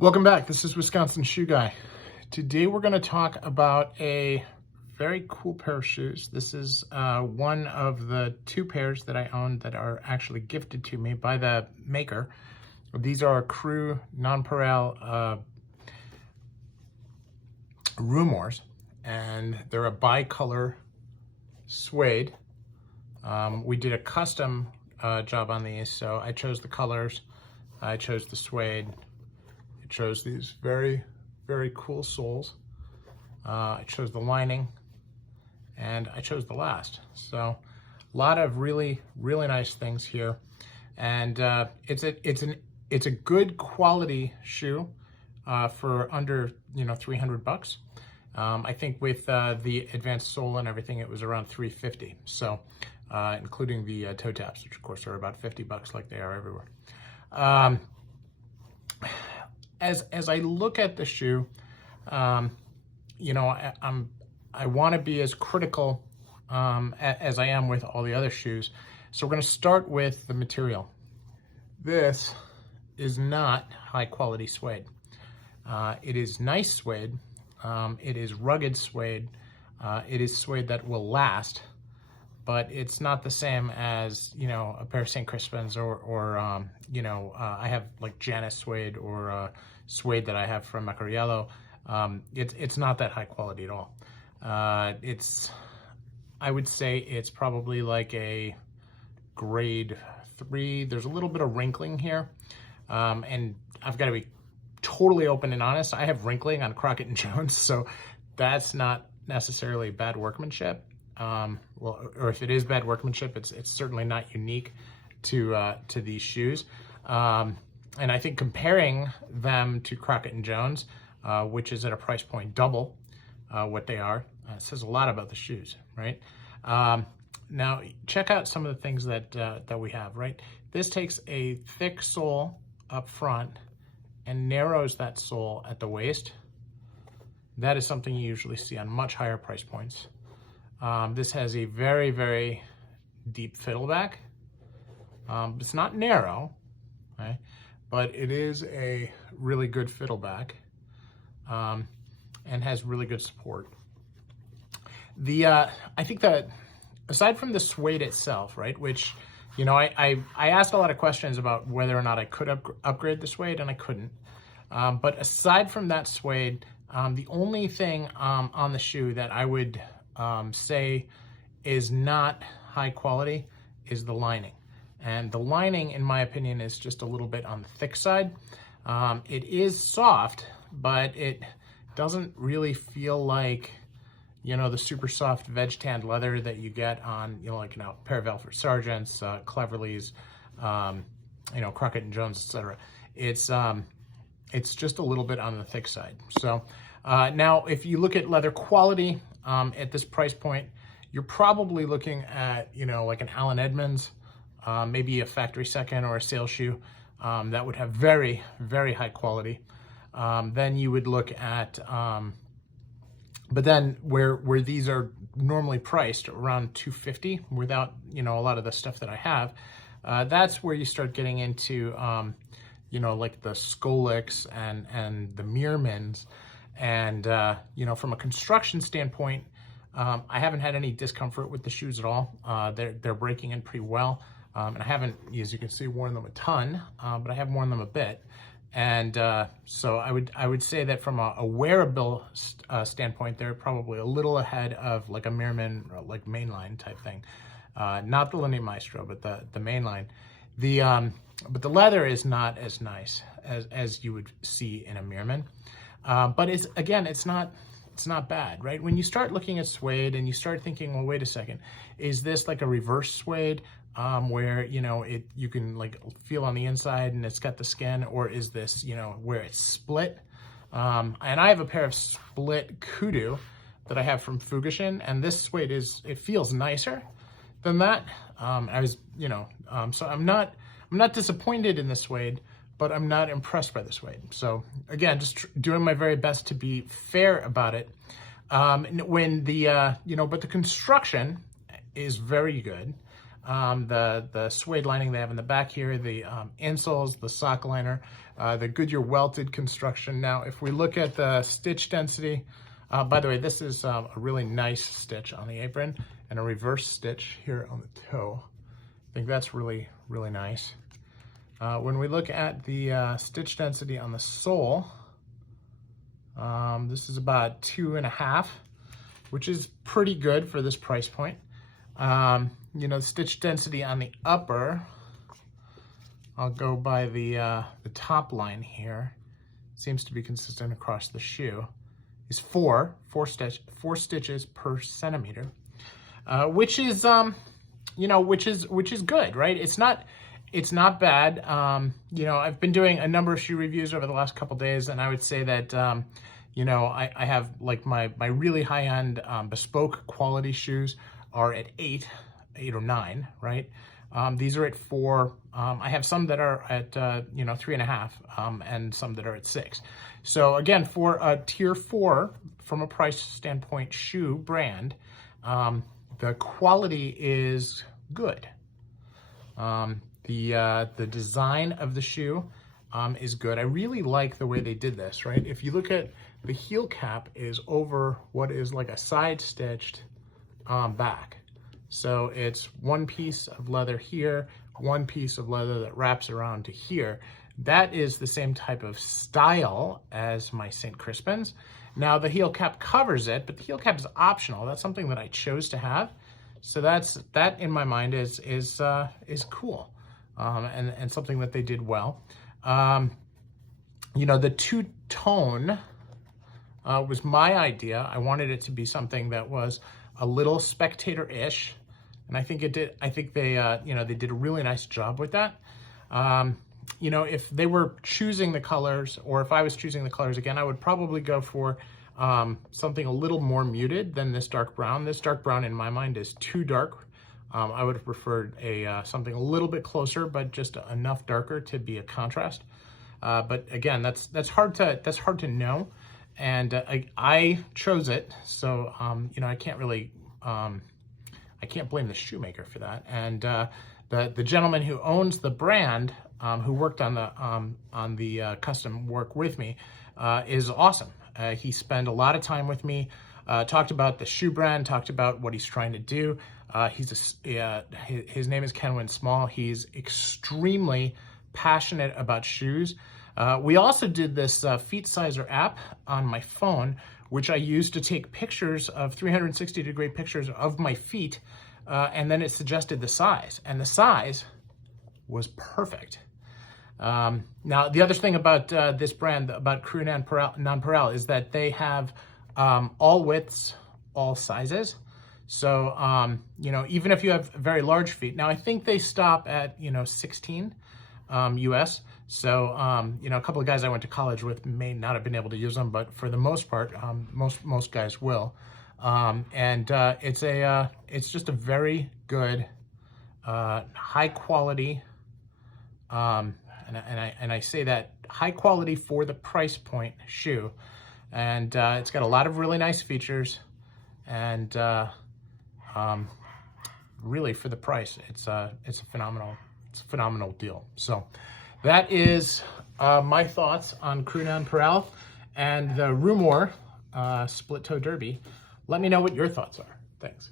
Welcome back. This is Wisconsin Shoe Guy. Today we're going to talk about a very cool pair of shoes. This is one of the two pairs that I own that are actually gifted to me by the maker. These are Cru NonPareil Roomors, and they're a bicolor suede. We did a custom job on these, so I chose the colors, I chose the suede. Chose these very, very cool soles. I chose the lining, and I chose the last. So a lot of really, really nice things here. And it's a good quality shoe for under, $300. I think with the advanced sole and everything, it was around $350. So including the toe taps, which of course are about $50 like they are everywhere. As I look at the shoe, I want to be as critical as I am with all the other shoes. So we're going to start with the material. This is not high quality suede. It is nice suede. It is rugged suede. It is suede that will last, but it's not the same as, a pair of St. Crispins or I have like Janus suede or suede that I have from Macariello. It's not that high quality at all. I would say it's probably like a grade 3. There's a little bit of wrinkling here. And I've got to be totally open and honest. I have wrinkling on Crockett & Jones, so that's not necessarily bad workmanship. Or if it is bad workmanship, it's certainly not unique to these shoes. And I think comparing them to Crockett & Jones, which is at a price point double what they are, says a lot about the shoes, right? Now, check out some of the things that we have, right? This takes a thick sole up front and narrows that sole at the waist. That is something you usually see on much higher price points. This has a very, very deep fiddleback. It's not narrow, okay, but it is a really good fiddleback and has really good support. I think that aside from the suede itself, right, which, I asked a lot of questions about whether or not I could upgrade the suede, and I couldn't. But aside from that suede, the only thing on the shoe that I would say is not high quality is the lining. And the lining, in my opinion, is just a little bit on the thick side. It is soft, but it doesn't really feel like, the super soft veg tanned leather that you get on, a pair of Alfred Sargents, Cleverleys, Crockett & Jones, etc. It's just a little bit on the thick side. So now, if you look at leather quality at this price point, you're probably looking at, like an Allen Edmonds, maybe a factory second or a sale shoe that would have very, very high quality. Then you would look at, but then where these are normally priced around $250 without, a lot of the stuff that I have, that's where you start getting into, like the Skolyx and the Meermans. And, from a construction standpoint, I haven't had any discomfort with the shoes at all. They're breaking in pretty well. And I haven't, as you can see, worn them a ton, but I have worn them a bit. And so I would say that from a wearable standpoint, they're probably a little ahead of like a Meerman, or like mainline type thing. Not the Lindy Maestro, but the mainline. But the leather is not as nice as you would see in a Meerman. But it's not bad, right? When you start looking at suede and you start thinking, well, wait a second, is this like a reverse suede where, you can like feel on the inside and it's got the skin, or is this, where it's split? And I have a pair of split kudu that I have from Fugashin, and this suede it feels nicer than that. So I'm not disappointed in the suede, but I'm not impressed by the suede. So again, just doing my very best to be fair about it. But the construction is very good. the suede lining they have in the back here, the insoles, the sock liner, the Goodyear welted construction. Now, if we look at the stitch density, by the way, this is a really nice stitch on the apron and a reverse stitch here on the toe. I think that's really, really nice. When we look at the stitch density on the sole, this is about 2.5, which is pretty good for this price point. You know, stitch density on the upper, I'll go by the top line here, seems to be consistent across the shoe, is four stitches per centimeter, which is you know, which is good, right? It's not bad. You know, I've been doing a number of shoe reviews over the last couple days, and I would say that you know, I have like my really high-end bespoke quality shoes are at 8 or 9, right? These are at 4. I have some that are at you know, 3.5, and some that are at 6. So again, for a tier 4 from a price standpoint shoe brand, the quality is good. The design of the shoe is good. I really like the way they did this, right? If you look at the heel cap is over what is like a side stitched back. So it's one piece of leather here, one piece of leather that wraps around to here. That is the same type of style as my St. Crispin's. Now the heel cap covers it, but the heel cap is optional. That's something that I chose to have. So that in my mind is cool, and something that they did well. You know, the two-tone was my idea. I wanted it to be something that was a little spectator-ish, and I think it did. I think they, you know, they did a really nice job with that. You know, if they were choosing the colors, or if I was choosing the colors again, I would probably go for something a little more muted than this dark brown. This dark brown, in my mind, is too dark. I would have preferred something a little bit closer, but just enough darker to be a contrast. But again, that's hard to know, and I chose it, so you know, I can't really I can't blame the shoemaker for that. And the gentleman who owns the brand, who worked on the custom work with me, is awesome. He spent a lot of time with me, talked about the shoe brand, talked about what he's trying to do. His name is Kenwin Small. He's extremely passionate about shoes. We also did this feetszr app on my phone, which I used to take pictures of 360-degree pictures of my feet, and then it suggested the size, and the size was perfect. Now, the other thing about this brand, about Cru NonPareil, is that they have all widths, all sizes. So, you know, even if you have very large feet, now I think they stop at, you know, 16 US. So, you know, a couple of guys I went to college with may not have been able to use them, but for the most part, most guys will. And it's just a very good, high quality, and I say that high quality for the price point shoe, and it's got a lot of really nice features, and really for the price, it's a phenomenal deal. So that is my thoughts on Cru NonPareil and the Roomor split toe derby. Let me know what your thoughts are. Thanks.